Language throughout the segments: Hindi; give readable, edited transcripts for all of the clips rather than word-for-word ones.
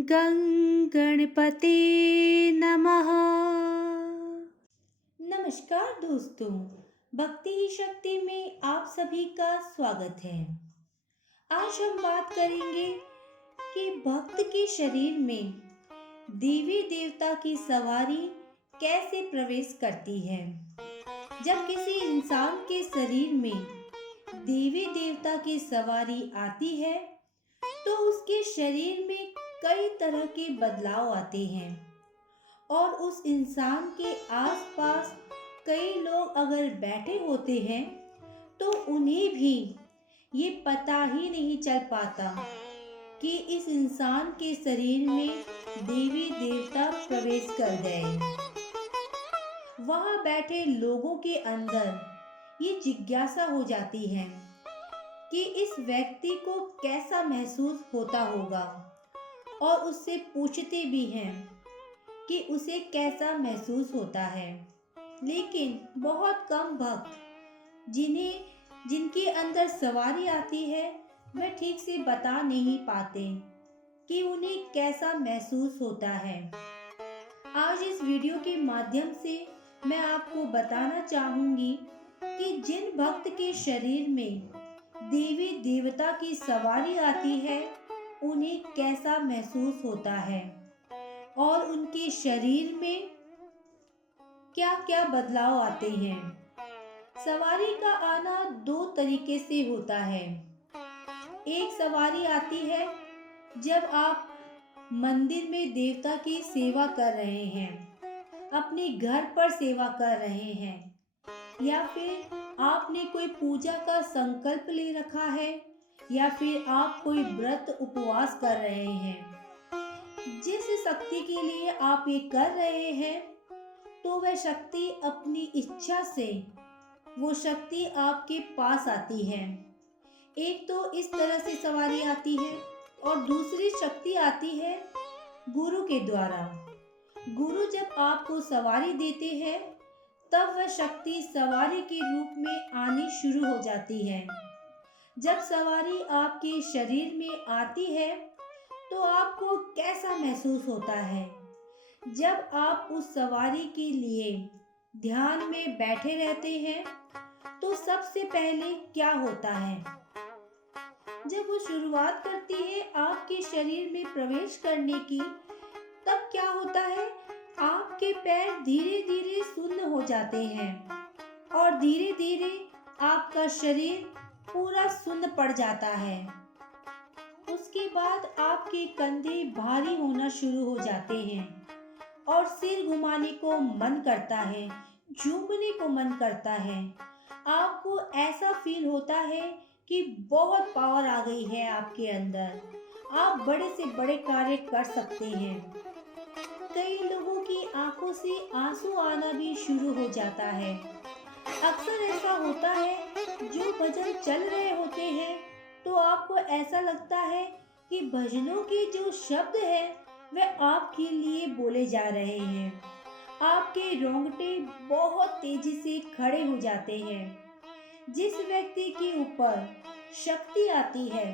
गं गणपते नमः। नमस्कार दोस्तों, भक्ति ही शक्ति में आप सभी का स्वागत है। आज हम बात करेंगे कि भक्त के शरीर में देवी देवता की सवारी कैसे प्रवेश करती है। जब किसी इंसान के शरीर में देवी देवता की सवारी आती है तो उसके शरीर में कई तरह के बदलाव आते हैं और उस इंसान के आसपास कई लोग अगर बैठे होते हैं तो उन्हें भी ये पता ही नहीं चल पाता कि इस इंसान के शरीर में देवी देवता प्रवेश कर गए। वहां बैठे लोगों के अंदर ये जिज्ञासा हो जाती है कि इस व्यक्ति को कैसा महसूस होता होगा और उससे पूछते भी हैं कि उसे कैसा महसूस होता है। लेकिन बहुत कम भक्त जिनके अंदर सवारी आती है वह ठीक से बता नहीं पाते कि उन्हें कैसा महसूस होता है। आज इस वीडियो के माध्यम से मैं आपको बताना चाहूंगी कि जिन भक्त के शरीर में देवी देवता की सवारी आती है उन्हें कैसा महसूस होता है और उनके शरीर में क्या क्या बदलाव आते हैं। सवारी का आना दो तरीके से होता है। एक सवारी आती है जब आप मंदिर में देवता की सेवा कर रहे हैं, अपने घर पर सेवा कर रहे हैं, या फिर आपने कोई पूजा का संकल्प ले रखा है, या फिर आप कोई व्रत उपवास कर रहे हैं। जिस शक्ति के लिए आप ये कर रहे हैं तो वह शक्ति अपनी इच्छा से वो शक्ति आपके पास आती है। एक तो इस तरह से सवारी आती है और दूसरी शक्ति आती है गुरु के द्वारा। गुरु जब आपको सवारी देते हैं तब वह शक्ति सवारी के रूप में आनी शुरू हो जाती है। जब सवारी आपके शरीर में आती है तो आपको कैसा महसूस होता है। जब आप उस सवारी के लिए ध्यान में बैठे रहते हैं तो सबसे पहले क्या होता है, जब वो शुरुआत करती है आपके शरीर में प्रवेश करने की, तब क्या होता है, आपके पैर धीरे धीरे सुन्न हो जाते हैं और धीरे धीरे आपका शरीर पूरा सुन्न पड़ जाता है। उसके बाद आपके कंधे भारी होना शुरू हो जाते हैं और सिर घुमाने को मन करता है, झूमने को मन करता है। आपको ऐसा फील होता है कि बहुत पावर आ गई है आपके अंदर, आप बड़े से बड़े कार्य कर सकते हैं। कई लोगों की आंखों से आंसू आना भी शुरू हो जाता है। अक्सर ऐसा होता है जो भजन चल रहे होते हैं तो आपको ऐसा लगता है कि भजनों के जो शब्द हैं वह आपके लिए बोले जा रहे हैं। आपके रोंगटे बहुत तेजी से खड़े हो जाते हैं। जिस व्यक्ति के ऊपर शक्ति आती है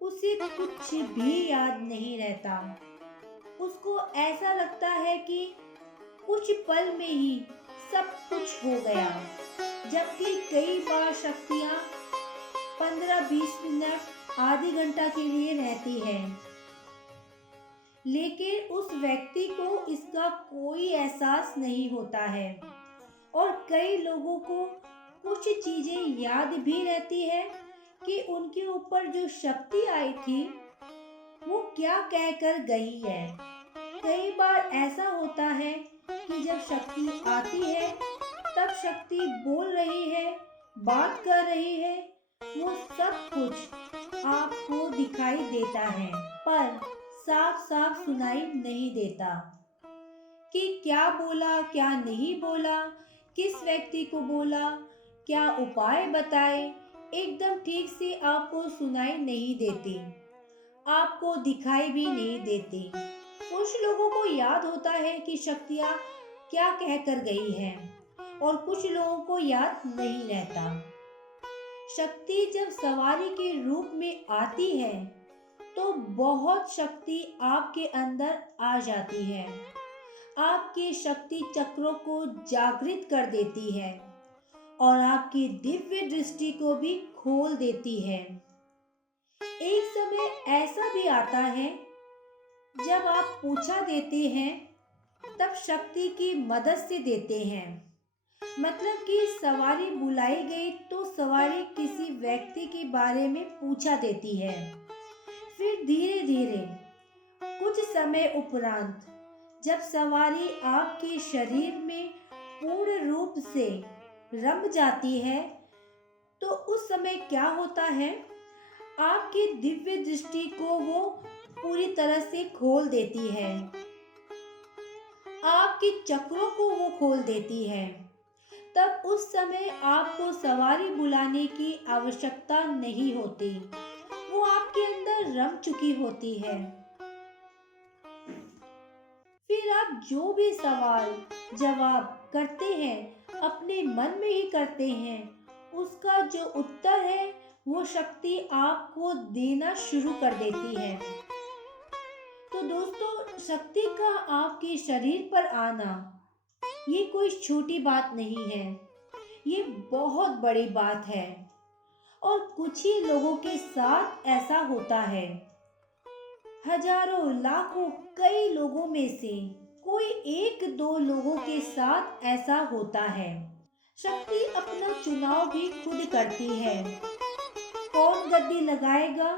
उसे कुछ भी याद नहीं रहता। उसको ऐसा लगता है कि कुछ पल में ही सब कुछ हो गया, जबकि कई बार शक्तियाँ 15-20 मिनट आधी घंटा के लिए रहती है। लेकिन उस व्यक्ति को इसका कोई एहसास नहीं होता है और कई लोगों को कुछ चीजें याद भी रहती है कि उनके ऊपर जो शक्ति आई थी वो क्या कहकर गई है। कई बार ऐसा होता है कि जब शक्ति आती है तब शक्ति बोल रही है, बात कर रही है, वो सब कुछ आपको दिखाई देता है पर साफ साफ सुनाई नहीं देता कि क्या बोला क्या नहीं बोला, किस व्यक्ति को बोला, क्या उपाय बताए, एकदम ठीक से आपको सुनाई नहीं देती, आपको दिखाई भी नहीं देती। कुछ लोगों को याद होता है कि शक्तियाँ क्या कहकर गई है और कुछ लोगों को याद नहीं रहता। शक्ति जब सवारी के रूप में आती है तो बहुत शक्ति आपके अंदर आ जाती है। आपके शक्ति चक्रों को जागृत कर देती है और आपकी दिव्य दृष्टि को भी खोल देती है। एक समय ऐसा भी आता है जब आप पूछा देते हैं, तब शक्ति की मदद से देते हैं। मतलब कि सवारी बुलाई गई तो सवारी किसी व्यक्ति के बारे में पूछा देती है। फिर धीरे धीरे कुछ समय उपरांत जब सवारी आपके शरीर में पूर्ण रूप से रम जाती है, तो उस समय क्या होता है, आपकी दिव्य दृष्टि को वो पूरी तरह से खोल देती है, आपके चक्रों को वो खोल देती है। तब उस समय आपको सवारी बुलाने की आवश्यकता नहीं होती, वो आपके अंदर रम चुकी होती है। फिर आप जो भी सवाल जवाब करते हैं अपने मन में ही करते हैं, उसका जो उत्तर है वो शक्ति आपको देना शुरू कर देती है। तो दोस्तों, शक्ति का आपके शरीर पर आना ये कोई छोटी बात नहीं है, ये बहुत बड़ी बात है। और कुछ ही लोगों के साथ ऐसा होता है। हजारों लाखों कई लोगों में से कोई एक दो लोगों के साथ ऐसा होता है। शक्ति अपना चुनाव भी खुद करती है। कौन गद्दी लगाएगा,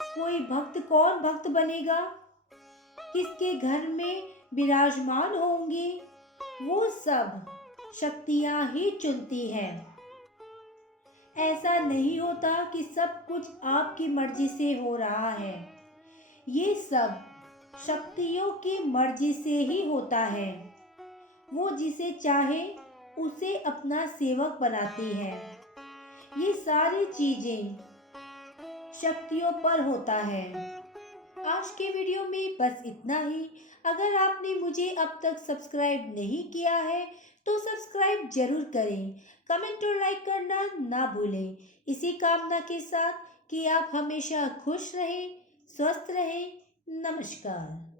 कौन भक्त बनेगा, किसके घर में विराजमान होंगे, वो सब शक्तियां ही चुनती है। ऐसा नहीं होता कि सब कुछ आपकी मर्जी से हो रहा है, ये सब शक्तियों की मर्जी से ही होता है। वो जिसे चाहे उसे अपना सेवक बनाती है। ये सारी चीजें शक्तियों पर होता है। आज के वीडियो में बस इतना ही। अगर आपने मुझे अब तक सब्सक्राइब नहीं किया है तो सब्सक्राइब जरूर करें। कमेंट और लाइक करना ना भूलें। इसी कामना के साथ कि आप हमेशा खुश रहें, स्वस्थ रहें। नमस्कार।